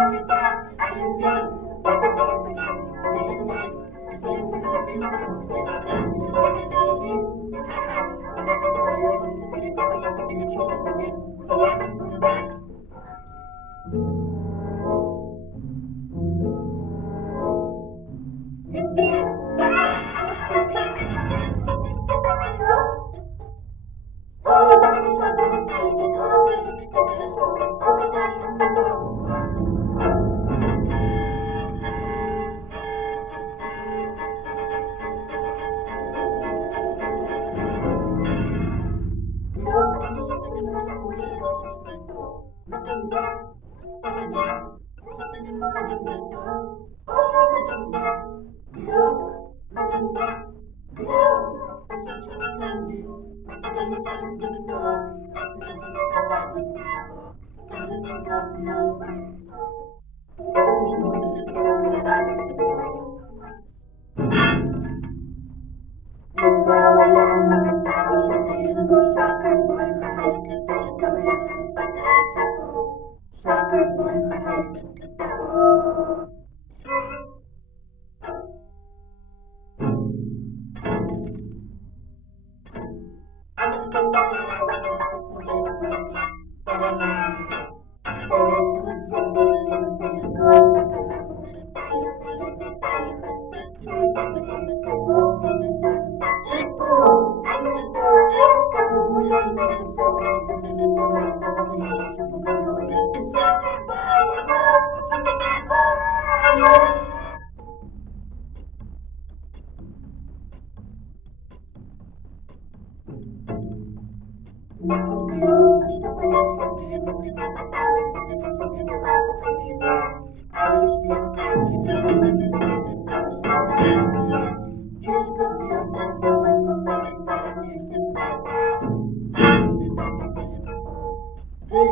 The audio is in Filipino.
mo kita. Ayos yan. Dapat alam mo yan. Pag-iingat. Isa yun sa mga pinakahusay natin. Lagi naisip. Haha. Nakakatawa yun. Pinita ko yan sa pinitsyon ng bagay. Salamat po, Max. Hindi. Max, ano sabi? Nandito ba kayo? Oo, baka nasobrahan tayo dito. Pero hindi kami nasobrang. Oh my gosh, ang bato. Globe, ano sa tingin mo sa kulay roses na ito? Maganda. Talaga? Sa tingin mo maganda ito? Oo, maganda. Globe, maganda. Globe, pasensya na Candy. Matagal na tayong ganito at medyo napapagod na ako. Kahit ano, Globe. Bakit hindi mo naisipin ang mga nararamdaman ng ginagawa niyo? Nagwawala ang mga tao sa tingin ko, soccer boy, mahal kita, ikaw lang ang pag-asa ko. Soccer boy, mahal din kita, oh. Anong gandang larawan ng makukulay na bulaklak? Tara na. Tara dude, sandali lang sa likod. Baka mahuli tayo ngayon na tayo mag-picture. Dahil ang likabok ganito ang takipo. Ano ito? Kabubulay, parang sobrang dumi nito. Parang papakilala, subukan ko ulit. Soccer boy! Ano? Pupunta na ako! Ayos! Naku, Globe, gusto ko lang sabihin na pinapatawad na kita sa ginawa ko kanina. Ayos lang kami, pero pwede na natin pag-usapan mamaya. Diyos ko, Globe, ang damot mo pa rin parang isip bata. Si bata pa rin ako. Hey,